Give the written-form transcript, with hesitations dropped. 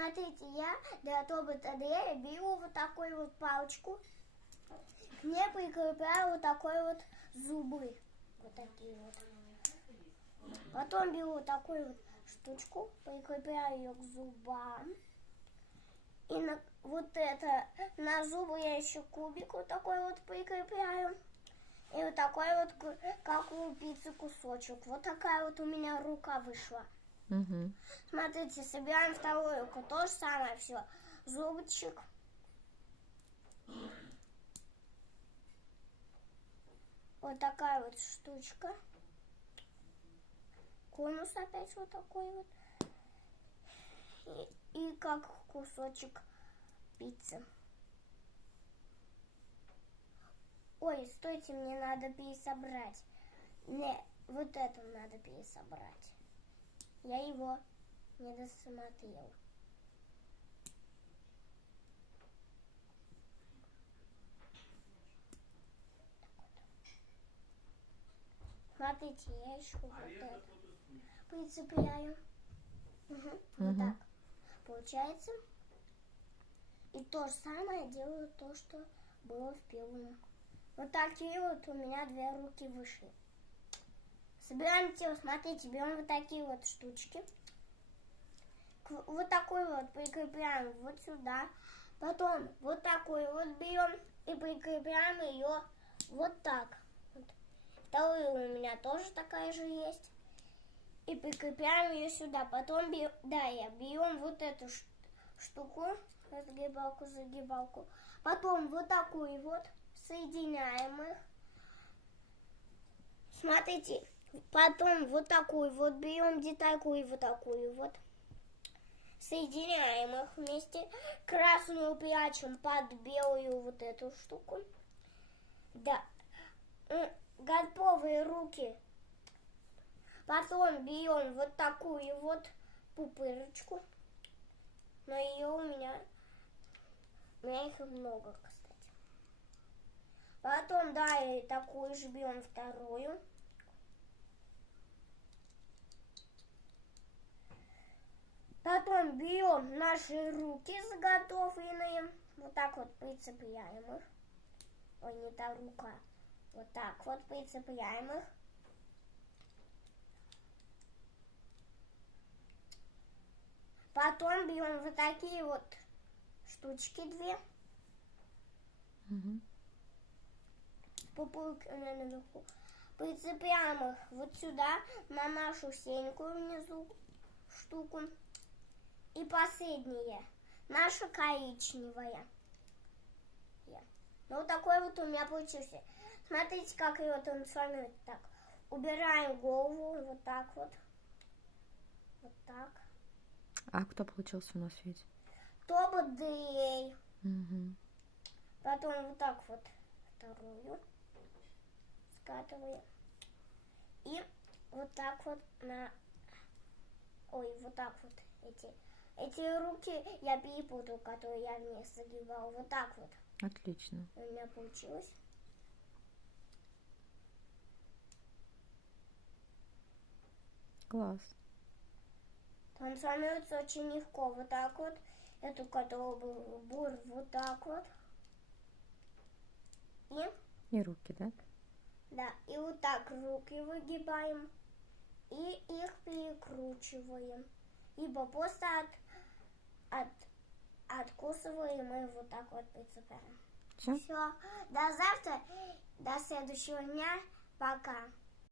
Смотрите, я для тобота Дэя беру вот такую вот палочку, к ней прикрепляю вот такой вот зубы, вот такие вот. Потом беру вот такую вот штучку, прикрепляю ее к зубам. И на зубы я еще кубик вот такой вот прикрепляю. И вот такой вот, как у пиццы, кусочек. Вот такая вот у меня рука вышла. Угу. Смотрите, собираем вторую руку. То же самое все. Зубчик. Вот такая вот штучка. Конус опять вот такой вот. И как кусочек пиццы. Ой, стойте, мне надо пересобрать. Не, вот это надо пересобрать. Я его не досмотрел. Смотрите, я еще вот это прицепляю. Вот так получается. И то же самое делаю то, что было в первом. Вот такие вот у меня две руки вышли. Собираем тело, смотрите, берем вот такие вот штучки. Вот такой вот прикрепляем вот сюда. Потом вот такой вот берем и прикрепляем ее вот так. Вот. Вторую у меня тоже такая же есть. И прикрепляем ее сюда. Потом берем вот эту штуку, загибалку. Потом вот такую вот соединяем их. Смотрите, потом вот такую вот берем детальку и вот такую вот. Соединяем их вместе. Красную прячем под белую вот эту штуку. Да. Готовые руки. Потом берем вот такую вот пупырочку. Но ее у меня их много, кстати. Потом далее такую же берем вторую. Потом берем наши руки заготовленные. Вот так вот прицепляем их. Ой, не та рука. Вот так вот прицепляем их. Потом берем вот такие вот штучки две. Наверху. Прицепляем их вот сюда, на нашу сенькую внизу штуку. И последнее, наша коричневая. Ну, вот такой вот у меня получился. Смотрите, как ее танцует. Так, убираем голову вот так вот. Вот так. А кто получился у нас ведь? Тобот Дэй. Угу. Потом вот так вот вторую скатываем. И вот так вот вот так вот эти руки я перепутал, которые я вниз загибал. Вот так вот. Отлично. У меня получилось. Класс. Он становится очень легко. Вот так вот. Эту, которую был бур, вот так вот. И руки, да? Да, и вот так руки выгибаем. И их перекручиваем. Либо просто откусываем и вот так вот прицепляем. Все? Все. До завтра. До следующего дня. Пока.